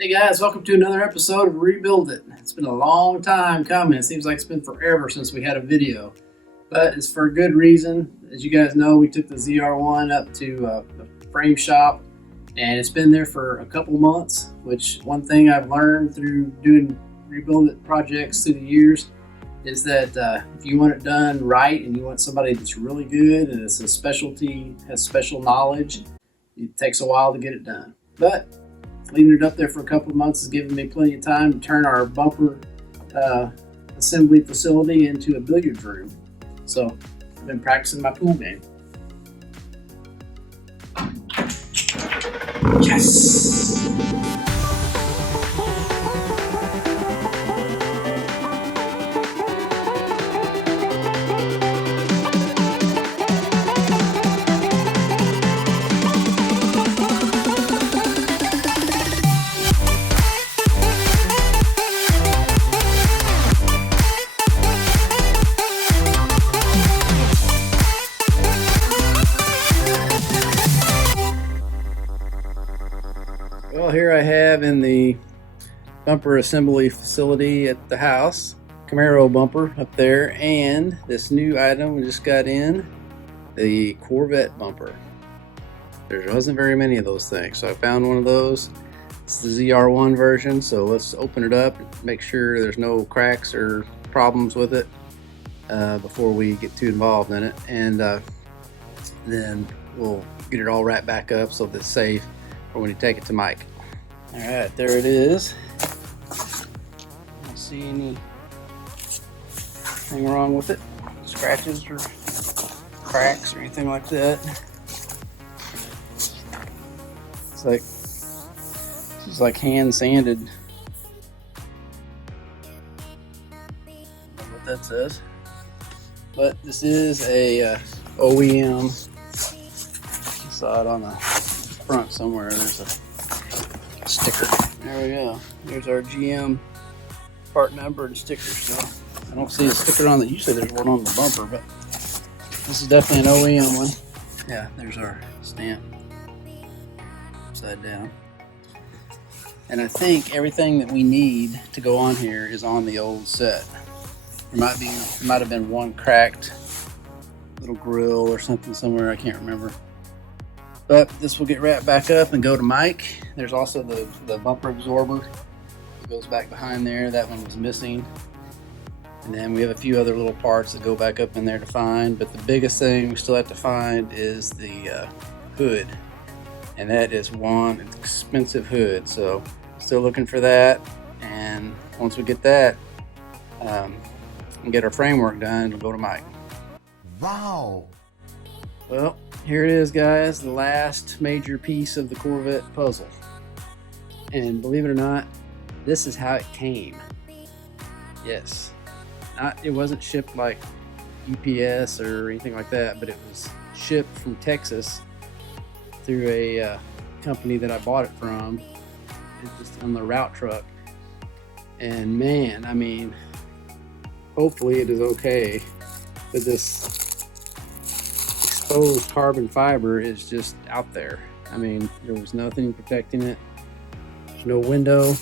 Hey guys, welcome to another episode of Rebuild It. It's been a long time coming. It seems like it's been forever since we had a video, but it's for a good reason. As you guys know, we took the ZR1 up to the frame shop, and it's been there for a couple months. Which one thing I've learned through doing Rebuild It projects through the years is that if you want it done right and you want somebody that's really good and it's a specialty, has special knowledge, it takes a while to get it done. But leaving it up there for a couple of months has given me plenty of time to turn our bumper assembly facility into a billiards room. So I've been practicing my pool game. Yes! Well, here I have in the bumper assembly facility at the house, Camaro bumper up there, and this new item we just got in, the Corvette bumper. There wasn't very many of those things, so I found one of those. It's the ZR1 version, so let's open it up and make sure there's no cracks or problems with it before we get too involved in it, and then we'll get it all wrapped back up so that it's safe for when you take it to Mike. All right, there it is. I don't see anything wrong with it, scratches or cracks or anything like that. It's like hand sanded. I don't know what that says, but this is a OEM. I saw it on the front somewhere. There's a sticker. There we go. There's our GM part number and sticker. So I don't see a sticker on the. Usually there's one on the bumper, but this is definitely an OEM one. Yeah, there's our stamp upside down. And I think everything that we need to go on here is on the old set. There might have been one cracked little grill or something somewhere. I can't remember. But this will get wrapped back up and go to Mike. There's also the bumper absorber that goes back behind there. That one was missing. And then we have a few other little parts that go back up in there to find. But the biggest thing we still have to find is the hood. And that is one expensive hood. So still looking for that. And once we get that and get our framework done, it'll go to Mike. Wow. Well, here it is, guys, the last major piece of the Corvette puzzle. And believe it or not, this is how it came. Yes. It wasn't shipped like UPS or anything like that, but it was shipped from Texas through a company that I bought it from. It's just on the route truck. And man, I mean, hopefully it is okay, but this exposed carbon fiber is just out there. I mean, there was nothing protecting it. There's no window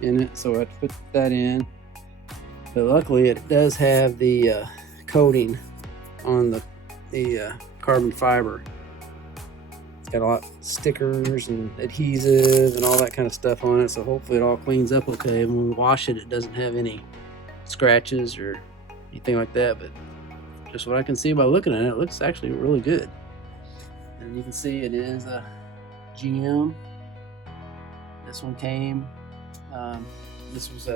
in it, so I had to put that in. But luckily it does have the coating on the carbon fiber. It's got a lot of stickers and adhesive and all that kind of stuff on it, so hopefully it all cleans up okay. When we wash it, it doesn't have any scratches or anything like that, but just what I can see by looking at it, it looks actually really good. And you can see it is a GM. This one came, this was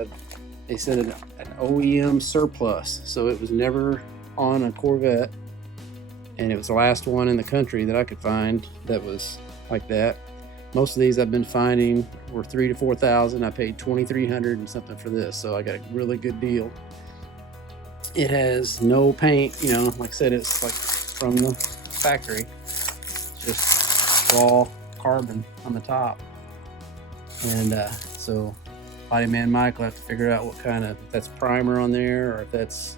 they said an OEM surplus, so it was never on a Corvette, and it was the last one in the country that I could find that was like that. Most of these I've been finding were $3,000 to $4,000. I paid $2,300 and something for this, so I got a really good deal. It has no paint, you know, like I said, it's like from the factory, just raw carbon on the top. And so Body Man Mike will have to figure out what kind of, if that's primer on there, or if that's,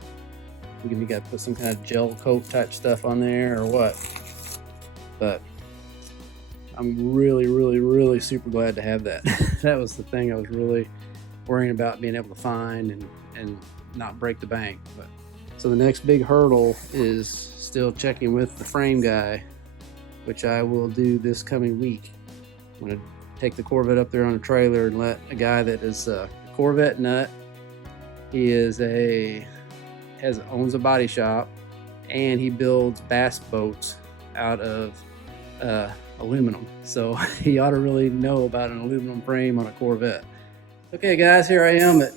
we got to put some kind of gel coat type stuff on there or what. But I'm really super glad to have that. That was the thing I was really worrying about, being able to find and not break the bank. But so the next big hurdle is still checking with the frame guy, which I will do this coming week. I'm gonna take the Corvette up there on a trailer and let a guy that is a Corvette nut. He owns a body shop, and he builds bass boats out of aluminum. So he ought to really know about an aluminum frame on a Corvette. Okay guys, here I am at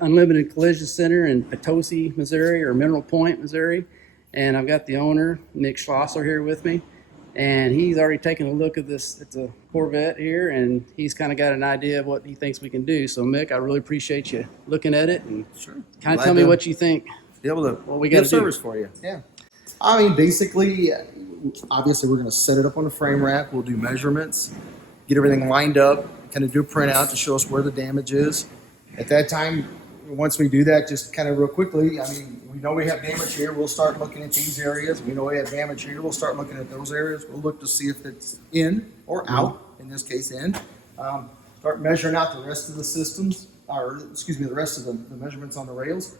Unlimited Collision Center in Potosi, Missouri, or Mineral Point, Missouri. And I've got the owner, Mick here with me. And he's already taken a look at this. It's a Corvette here, and he's kind of got an idea of what he thinks we can do. So Mick, I really appreciate you looking at it, and sure. Kind of tell me what you think. Be able to what we got to service for you. Yeah. I mean, basically, obviously, we're going to set it up on a frame rack. We'll do measurements, get everything lined up, kind of do a printout to show us where the damage is. At that time, once we do that, just kind of real quickly, I mean, we know we have damage here. We'll start looking at these areas. We know we have damage here. We'll start looking at those areas. We'll look to see if it's in or out, in this case in. Start measuring out the rest of the systems, or excuse me, the rest of the measurements on the rails.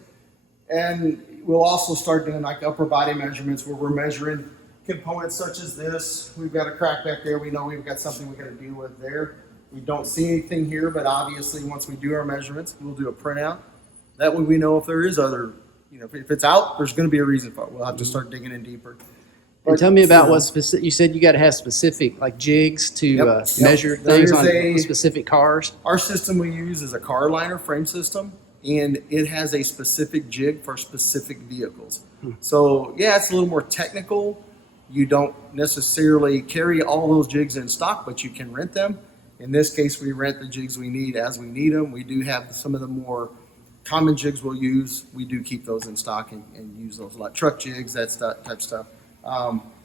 And we'll also start doing like upper body measurements where we're measuring components such as this. We've got a crack back there. We know we've got something we got to deal with there. We don't see anything here, but obviously once we do our measurements, we'll do a printout. That way we know if there is other, if it's out, there's going to be a reason for it. We'll have to start digging in deeper. And tell me about what specific, you said you got to have specific like jigs to measure things on specific cars. Our system we use is a car liner frame system, and it has a specific jig for specific vehicles. So yeah, it's a little more technical. You don't necessarily carry all those jigs in stock, but you can rent them. In this case, we rent the jigs we need as we need them. We do have some of the more common jigs we'll use. We do keep those in stock and use those, like truck jigs, that type of stuff.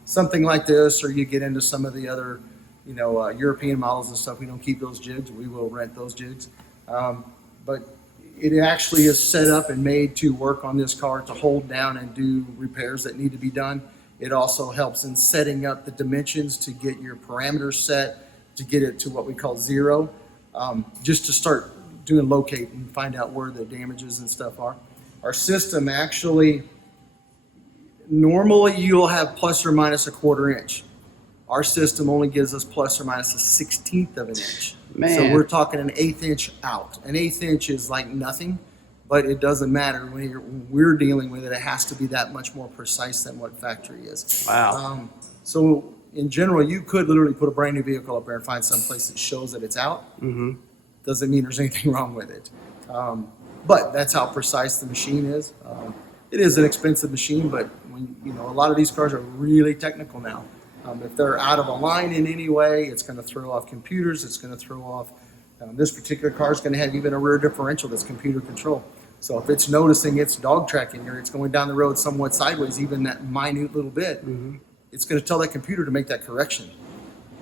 Something like this, or you get into some of the other, European models and stuff, we don't keep those jigs. We will rent those jigs. But it actually is set up and made to work on this car to hold down and do repairs that need to be done. It also helps in setting up the dimensions to get your parameters set, to get it to what we call zero, just to start doing locate and find out where the damages and stuff are. Our system actually, normally you'll have plus or minus a 1/4 inch. Our system only gives us plus or minus a 1/16 of an inch. Man. So we're talking an 1/8 inch out. An 1/8 inch is like nothing, but it doesn't matter. When we're dealing with it, it has to be that much more precise than what factory is. Wow. So in general, you could literally put a brand new vehicle up there and find some place that shows that it's out. Doesn't mean there's anything wrong with it. But that's how precise the machine is. It is an expensive machine, but a lot of these cars are really technical now. If they're out of a line in any way, it's going to throw off computers. It's going to throw off. This particular car is going to have even a rear differential that's computer control. So if it's noticing it's dog tracking or it's going down the road somewhat sideways, even that minute little bit, it's going to tell that computer to make that correction.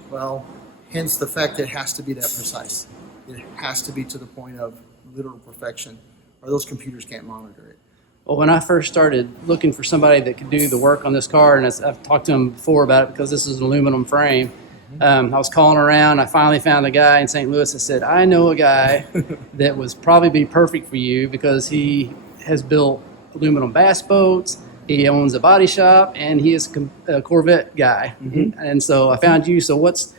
Well, hence the fact that it has to be that precise. It has to be to the point of literal perfection, or those computers can't monitor it. Well, when I first started looking for somebody that could do the work on this car, and I've talked to him before about it because this is an aluminum frame, I was calling around. I finally found a guy in St. Louis that said, I know a guy that would probably be perfect for you because he has built aluminum bass boats, he owns a body shop, and he is a Corvette guy. And so I found you. So what's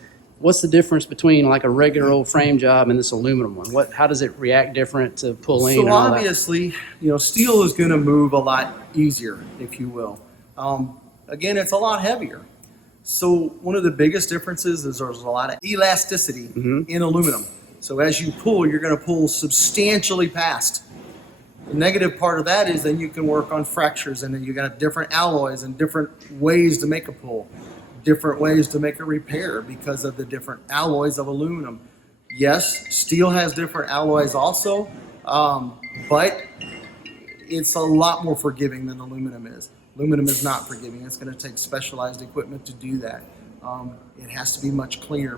the difference between like a regular old frame job and this aluminum one? How does it react different to pulling? So obviously, steel is going to move a lot easier, if you will. Again, it's a lot heavier. So one of the biggest differences is there's a lot of elasticity in aluminum. So as you pull, you're going to pull substantially past. The negative part of that is then you can work on fractures, and then you got different alloys and different ways to make a pull. Different ways to make a repair because of the different alloys of aluminum. Yes, steel has different alloys also, but it's a lot more forgiving than aluminum is. Aluminum is not forgiving. It's going to take specialized equipment to do that. It has to be much cleaner,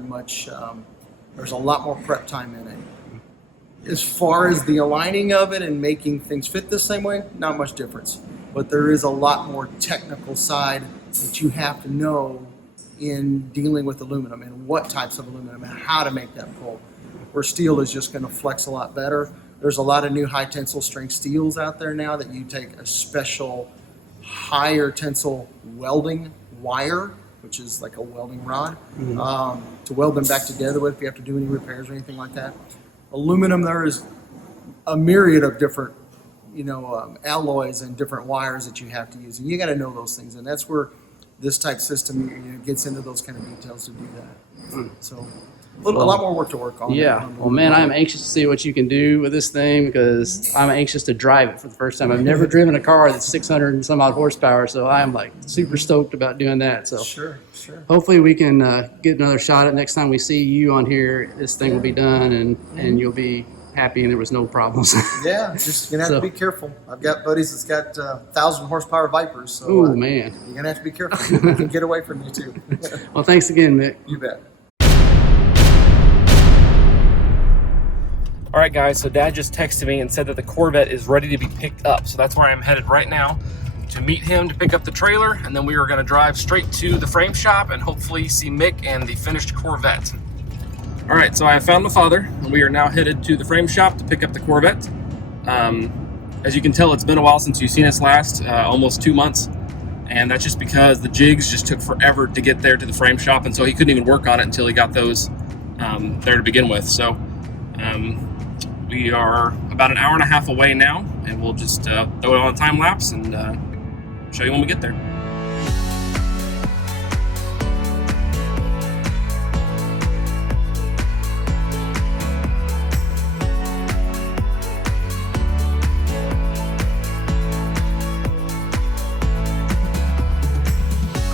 there's a lot more prep time in it. As far as the aligning of it and making things fit the same way, not much difference. But there is a lot more technical side that you have to know in dealing with aluminum and what types of aluminum and how to make that pull. Where steel is just going to flex a lot better. There's a lot of new high tensile strength steels out there now that you take a special higher tensile welding wire, which is like a welding rod, to weld them back together with if you have to do any repairs or anything like that. Aluminum, there is a myriad of different, alloys and different wires that you have to use, and you got to know those things, and that's where this type system gets into those kind of details to do that. So a lot more work to work on. Yeah. Well, man, I'm anxious to see what you can do with this thing because I'm anxious to drive it for the first time. I've never driven a car that's 600 and some odd horsepower, so I'm like super stoked about doing that. So Sure. hopefully we can get another shot at it next time we see you on here. This thing will be done and you'll be happy and there was no problems. Yeah, just gonna have to be careful. I've got buddies that's got 1,000 horsepower Vipers, so Oh man, you're gonna have to be careful. They can get away from you too. Well, thanks again, Mick. You bet. All right, guys, so Dad just texted me and said that the Corvette is ready to be picked up. So that's where I'm headed right now to meet him to pick up the trailer. And then we are gonna drive straight to the frame shop and hopefully see Mick and the finished Corvette. All right, so I have found the father and we are now headed to the frame shop to pick up the Corvette. As you can tell, it's been a while since you've seen us last, almost 2 months. And that's just because the jigs just took forever to get there to the frame shop. And so he couldn't even work on it until he got those there to begin with. So we are about an hour and a half away now, and we'll just throw it on a time lapse and show you when we get there.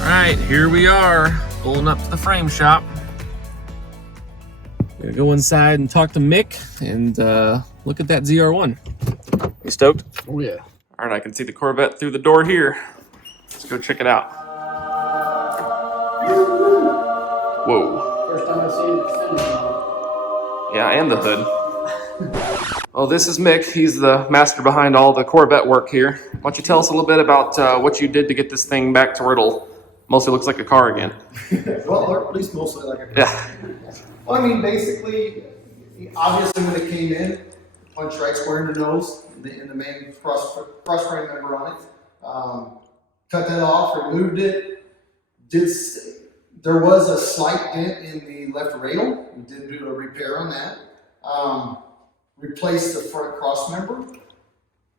All right, here we are, pulling up to the frame shop. Gonna go inside and talk to Mick and look at that ZR1. You stoked? Oh yeah. All right, I can see the Corvette through the door here. Let's go check it out. Whoa. First time I've seen it. Yeah, and the hood. Well, this is Mick. He's the master behind all the Corvette work here. Why don't you tell us a little bit about what you did to get this thing back to where it'll mostly looks like a car again? Well, or at least mostly like a car. Yeah. Well, I mean, basically, obviously when it came in, punched right square in the nose, in the main cross frame member on it. Cut that off, removed it. There was a slight dent in the left rail. We did do a repair on that. Replaced the front cross member.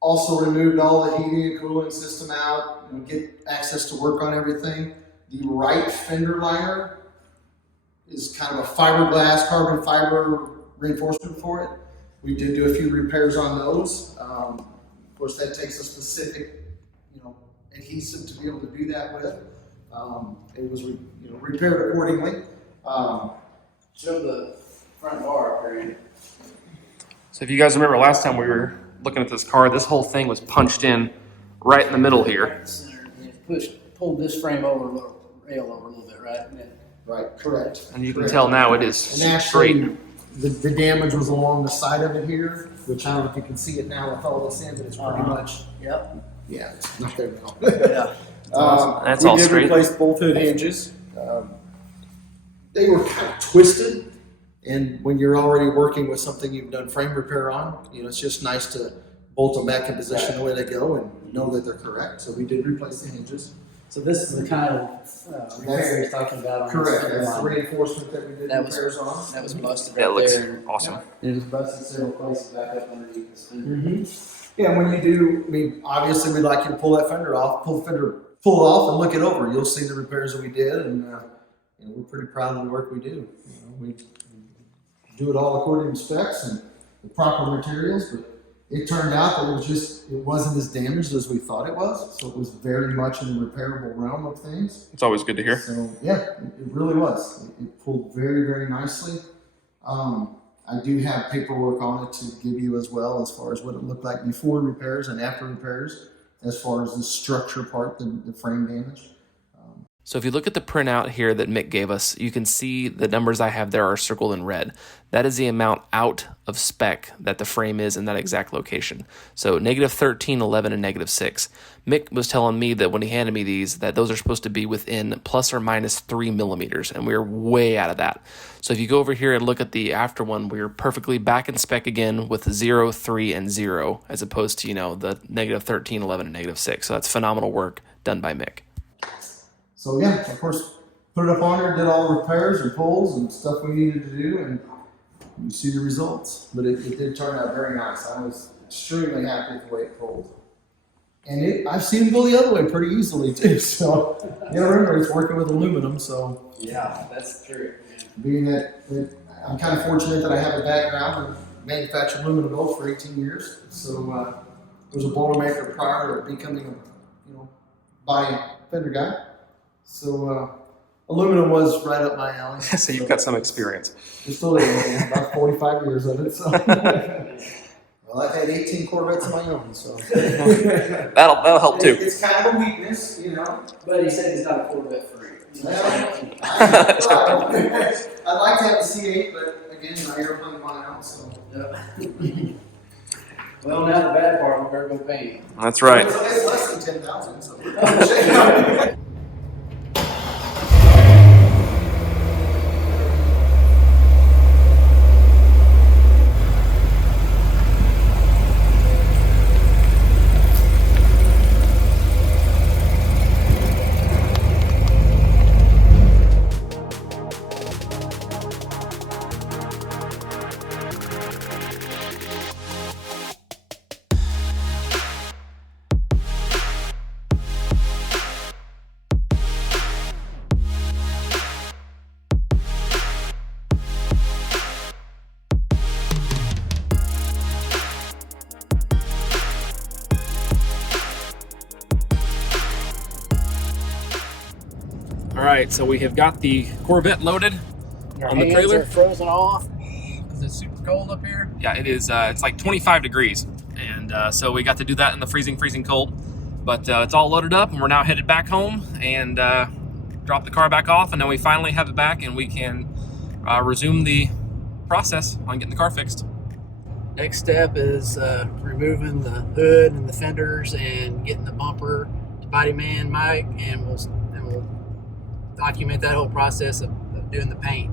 Also removed all the heating and cooling system out, get access to work on everything. The right fender liner is kind of a fiberglass, carbon fiber reinforcement for it. We did do a few repairs on those. Of course, that takes a specific, adhesive to be able to do that with. It was, repaired accordingly. Show the front bar up there. So if you guys remember last time we were looking at this car, this whole thing was punched in right in the middle here. Pulled this frame over, rail over a little bit, right? And then, Right, correct. And you can tell now it is And straight. actually, the damage was along the side of it here, which I don't know if you can see it now with all this in, but it's pretty much, Yep. yeah, it's not there now. Yeah. That's we all did straight. replace both hood hinges. They were kind of twisted, and when you're already working with something you've done frame repair on, it's just nice to bolt them back in position the way they go and know that they're correct. So we did replace the hinges. So this is the kind of repair he's talking about on Correct. this That's the line. reinforcement that we did That was- repairs on. That was busted That right looks there. awesome. It was busted several places back up underneath this fender. Yeah, when you do, obviously we'd like you to pull that fender off, pull it off and look it over. You'll see the repairs that we did, and we're pretty proud of the work we do. We do it all according to specs and the proper materials, but it turned out that it wasn't as damaged as we thought it was. So it was very much in the repairable realm of things. It's always good to hear. So yeah, it really was. It pulled very, very nicely. I do have paperwork on it to give you as well, as far as what it looked like before repairs and after repairs, as far as the structure part, the frame damage. So if you look at the printout here that Mick gave us, you can see the numbers I have there are circled in red. That is the amount out of spec that the frame is in that exact location. So -13, 11, and -6. Mick was telling me that when he handed me these, that those are supposed to be within plus or minus 3 millimeters, and we're way out of that. So if you go over here and look at the after one, we're perfectly back in spec again with 0, 3, and 0, as opposed to, the -13, 11, and -6. So that's phenomenal work done by Mick. So yeah, of course, put it up on there, did all the repairs and pulls and stuff we needed to do, and you see the results. But it did turn out very nice. I was extremely happy with the way it pulled. And I've seen it go the other way pretty easily too. So remember, it's working with aluminum. So Yeah, that's true. being that I'm kind of fortunate that I have a background in manufacturing aluminum bolts for 18 years. So I was a boilermaker prior to becoming a body fender guy. So aluminum was right up my alley. So you've got some experience. Just a little, man. About 45 years of it. So. Well, I've had 18 Corvettes of my own, so. That'll help too. It's kind of a weakness, But he said he's not a Corvette freak. Well, I'd like to have a C8, but again, my airplane went out, so. Well, now the bad part, we better go paint. That's right. It's less than 10,000, so. All right, so we have got the Corvette loaded on the Hands trailer. are frozen off because it's super cold up here. Yeah, it is. It's like 25 degrees, and so we got to do that in the freezing cold. But it's all loaded up, and we're now headed back home and drop the car back off, and then we finally have it back, and we can resume the process on getting the car fixed. Next step is removing the hood and the fenders and getting the bumper to Body Man Mike, and we'll document that whole process of doing the paint.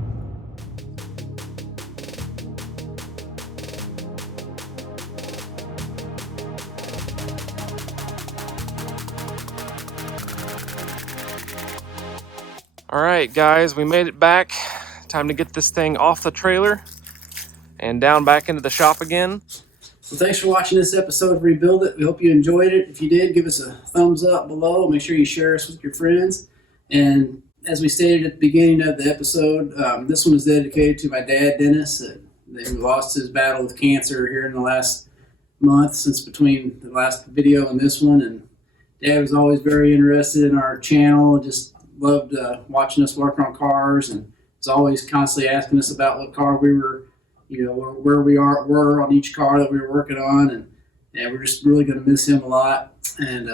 All right, guys, we made it back. Time to get this thing off the trailer and down back into the shop again. So thanks for watching this episode of Rebuild It. We hope you enjoyed it. If you did, give us a thumbs up below. Make sure you share us with your friends. And as we stated at the beginning of the episode, this one is dedicated to my dad, Dennis. He lost his battle with cancer here in the last month, since between the last video and this one. And Dad was always very interested in our channel, just loved watching us work on cars, and was always constantly asking us about what car we were, where we were on each car that we were working on. And we're just really going to miss him a lot. And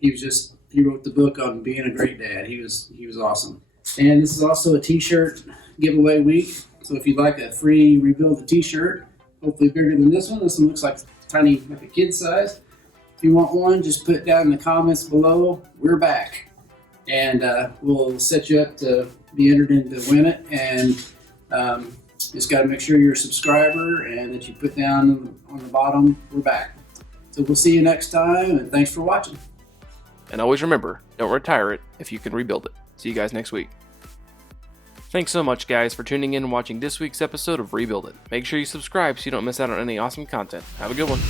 he wrote the book on being a great dad. He was awesome. And this is also a t-shirt giveaway week. So if you'd like a free Rebuild a t-shirt, hopefully bigger than this one looks like tiny, like a kid size. If you want one, just put it down in the comments below. We're back. And we'll set you up to be entered in to win it. And just got to make sure you're a subscriber and that you put down on the bottom, we're back. So we'll see you next time, and thanks for watching. And always remember, don't retire it if you can rebuild it. See you guys next week. Thanks so much, guys, for tuning in and watching this week's episode of Rebuild It. Make sure you subscribe so you don't miss out on any awesome content. Have a good one.